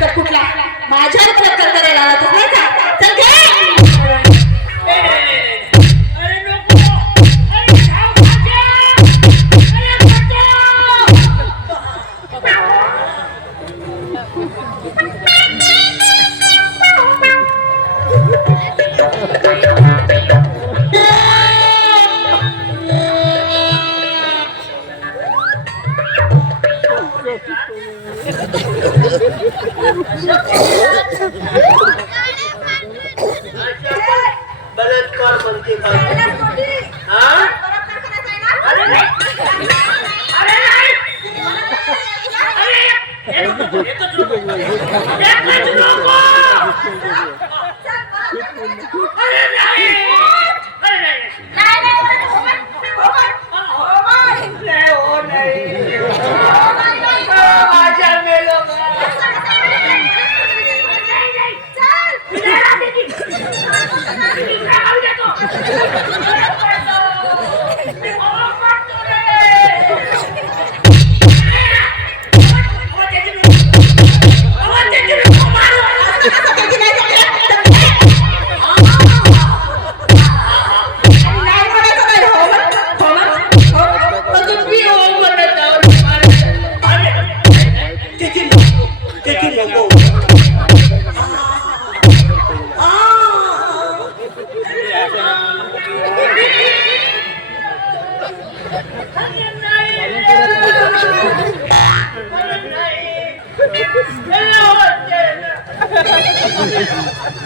कटकुटला माझ्यावर प्रकार करायला लागत नाही का?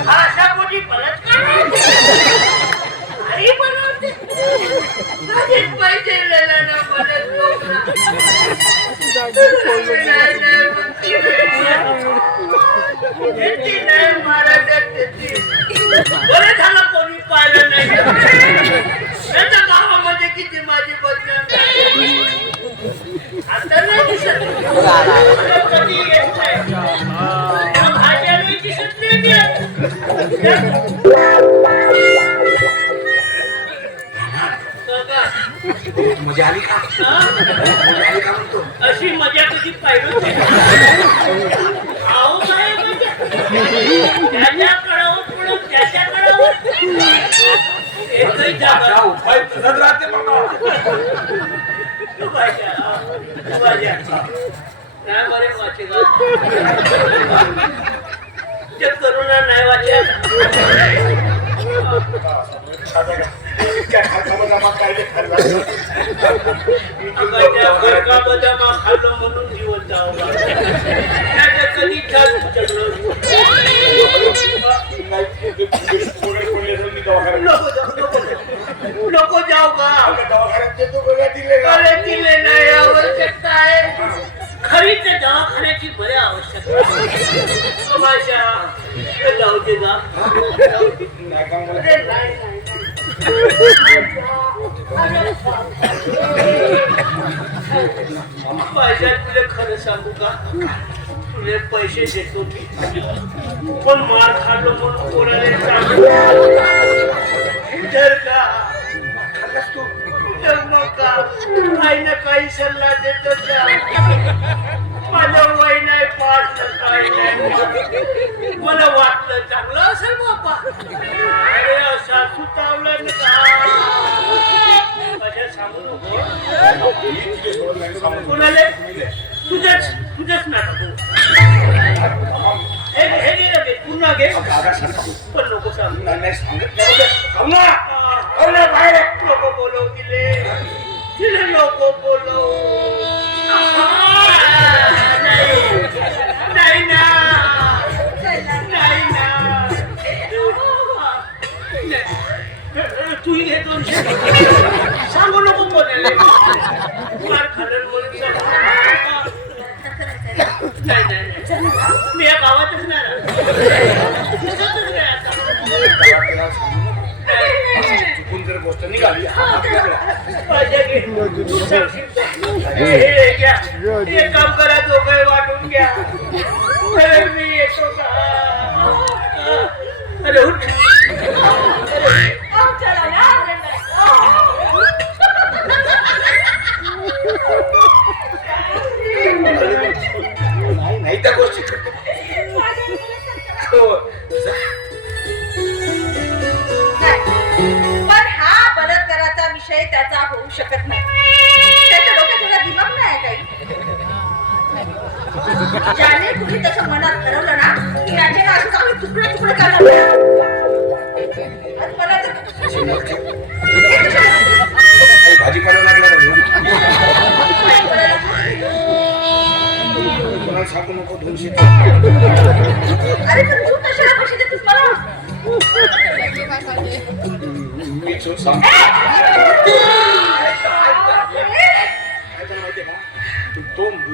अशा कोणी परत आई बनवते माझेच पैसे बरं झालं कोणी पाहिलं नाही त्याच्या गावामध्ये किती माझी बदनाम आता नाही दिसत मजा आली का? मजा आली का म्हणतो? अशी मजा कधी जागा. उपाय तसंच राहते बाबा. नाही बरे वाचेगा ते करुणा नाही काय काय खाल्लं म्हणून जीवन कधी नको जाऊ, का दवाखान्यात दिले का? मला दिले नाही आवश्यकता आहे खरी ते आवश्यकता माझ्या जाऊ जा. माझ्या तुला खरं सांगू का? तुले पैसे देतो मी. पण मार खाल्लो म्हणून कोणाला सांगू जर का तू? नका. काही ना काही सल्ला देतो माझं वय नाही पाच काही नाही. मला वाटलं चांगलं असेल अरे असा सुतावला अशा सांगू नको. कोणाला? तुझ्याच तुझ्याच नाटक हे. घे, हे घे पुन्हा घे. पण नको सांगू. नाही, सांगत बाहेर. नको बोलव तिले. तिले नको बोलव. सांगू नको बोलायला मार खाल्लं म्हणून सांग. नाही नाही नाही मी या गावातच नाही राहत. दिसतच नाही आता. त्याला सांगू नको. नाही. चुकून जर गोष्ट निघाली आपल्याकडे. माझ्या घे. तू सांगशील का? हे, हे, घ्या. हे काम करा दोघं वाटून घ्या अरे मी येतो का अरे उठ मी त्या गोष्टी हो. पण हा बलात्काराचा विषय त्याचा होऊ शकत नाही. त्याच्या डोक्यात एवढा दिमाग नाही काही. ज्याने कुणी त्याच्या मनात ठरवलं ना की त्याचे ना असं चांगले तुकडे तुकडे करणार मला तर सांगू नको दोनशे तू मी चूक सांग.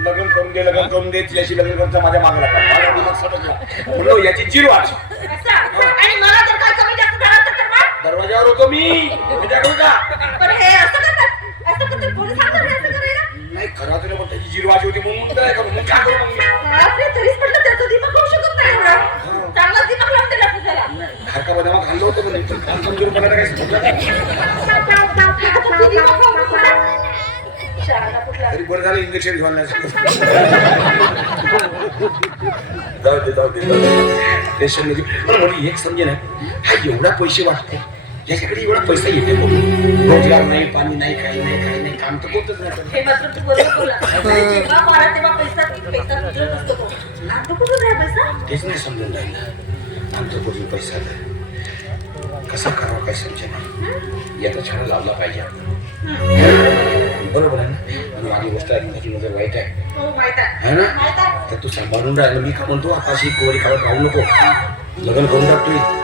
लग्न करून दे लग्न करून दे तिच्याशी लग्न करता माझ्या मागला माझा दिमाग सटकला. म्हणलो याची जर मग? दरवाजावर होतो मी. का? असं करायला? नाही खरा तुला पण त्याची जिरवाजी होती म्हणून काय करू. मग काय करू मग? बापरे तरीच म्हटलं त्याचं दिमाग होऊ शकत नाही एवढं चांगलाच दिमाग लावून दिला बदामा खाल्लं होतं काय. तरी बरं झालं इंजेक्शन घेऊन नाही जाऊ दे जाऊ दे जाऊ दे. टेन्शन नाही घेऊ. पण मला एक समजे नाही हा एवढा पैसे वाटते याच्याकडे एवढा पैसा येते म्हणून रोजगार नाही पाणी नाही काही नाही काही नाही काम तर कोणतंच नाही हे मात्र तू बरोबर बोला आणि जेव्हा मारा तेव्हा पैसा पैसा तुझ्या नसतो तो. आणि तो कुठून आहे पैसा? तेच नाही समजून राहिलं. आमचं कुठून पैसा कसा करावा काय समजे नाही याचा छान लावला पाहिजे आपण. बरोबर आहे ना? आणि माझी गोष्ट ऐकण्याची नजर वाईट आहे. हो आहे. है ना? आहे. तर तू सांभाळून राहिलं. मी का म्हणतो आताशी कोरी खावत राहू नको? लग्न करून टाक तुम्ही बघा. हा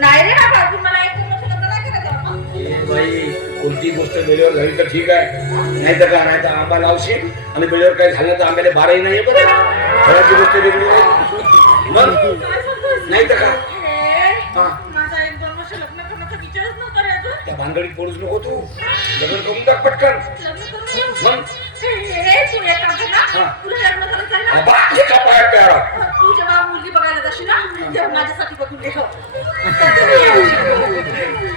नाही रे बाबा अजून मला एक वर्ष लग्न नाही करायचं बाबा. ए बाई कोणती गोष्ट वेळेवर झाली तर ठीक आहे नाही तर काय नाही तर आंबा लावशील आणि वेळेवर काय झालं तर आंब्याला बाराही नाही बरं घराची गोष्ट वेगळी आहे मग काय सांगतोस? नाही तर काय अरे, हा. माझा एक दोन वर्ष लग्न करण्याचा विचारच नव्हता रे अजून. त्या भानगडीत पडूच नको तू लग्न करून टाक पटकन लग्न करून. मग हे, तू एक काम कर ना. तुला लग्न करायचं आहे ना? आबा, एका पायात प्यारा तू जेव्हा मुलगी बघायला जाशील ना तेव्हा माझ्यासाठी बघून घे हो. त्याचं मी यावर्षी.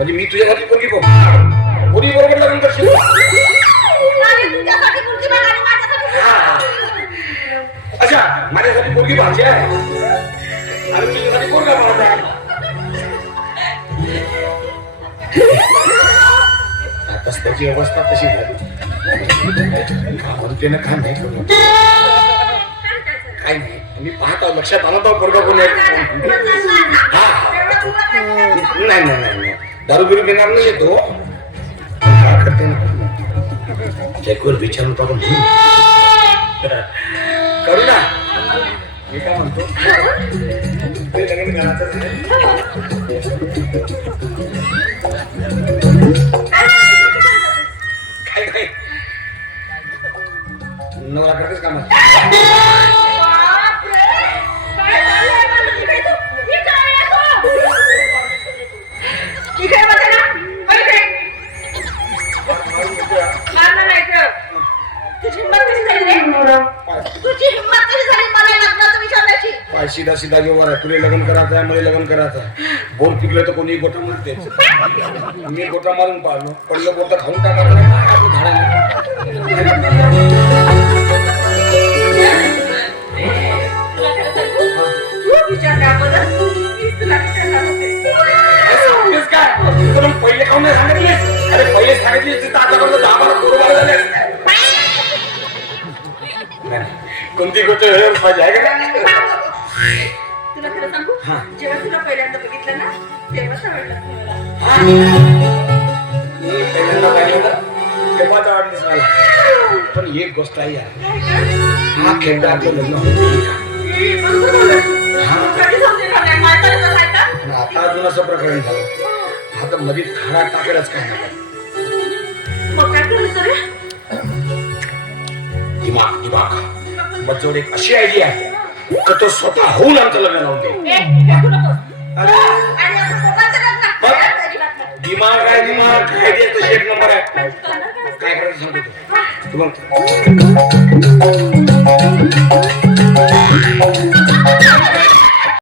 म्हणजे मी तुझ्यासाठी पोरगी बघ पोरी बरोबर लग्न करशील. अच्छा माझ्यासाठी पोरगी भाजी आहे. आणि तुझ्यासाठी पोरगा आहे. आताच त्याची अवस्था तशी झाली? म्हणते ना काय नाही करू? काय नाही मी पाहतो लक्षात आलं तर पोरगा कोण आहे. हा नाही नाही नाही. नाही दारू घेणार नाही येतो काय करते चेकवर विचारून टाकून करू ना. मी काय म्हणतो? ते लग्न करायचं काय काय? नवरा करतेच काम तुझी हिंमत कशी झाली मला लग्नाचं विचारण्याची? पाय सीधा सीधा व्यवहार आहे तुला लग्न करायचं आहे मला लग्न करायचं आहे. बोर पिकलं तर कोणी गोटा मारते मी गोटा मारून पाहिलो पडलं गोटा खाऊन मग पहिले खाऊन नाही सांगितले अरे पहिले सांगितले तर आतापर्यंत दहा बारा झाले कोणती गोष्ट वेळेवर पाहिजे आहे का नाही? तुला खरं सांगू हा. जेव्हा तुला पहिल्यांदा बघितलं ना तेव्हाच आवडलं मला? मी पहिल्यांदा पाहिलं तेव्हाच आवडलीस मला पण एक गोष्ट आहे काय का? हा खेळता आपलं लग्न होतं का? हे बरोबर बोललास. तू कधी समजेल का नाही? माझ्याकडे कसं आहे का? पण आता अजून असं प्रकरण झालं आता खडा टाकेलच काय नाही मग काय करायचं रे? दिमाग दिमाग बच्चोड एक अशी आयडी आहे तर तो स्वतः होऊन आमचं लग्न लावून देईल? दिमाग आहे दिमाग. आयडिया तशी एक नंबर आहे. काय करायचं सांगतो तू?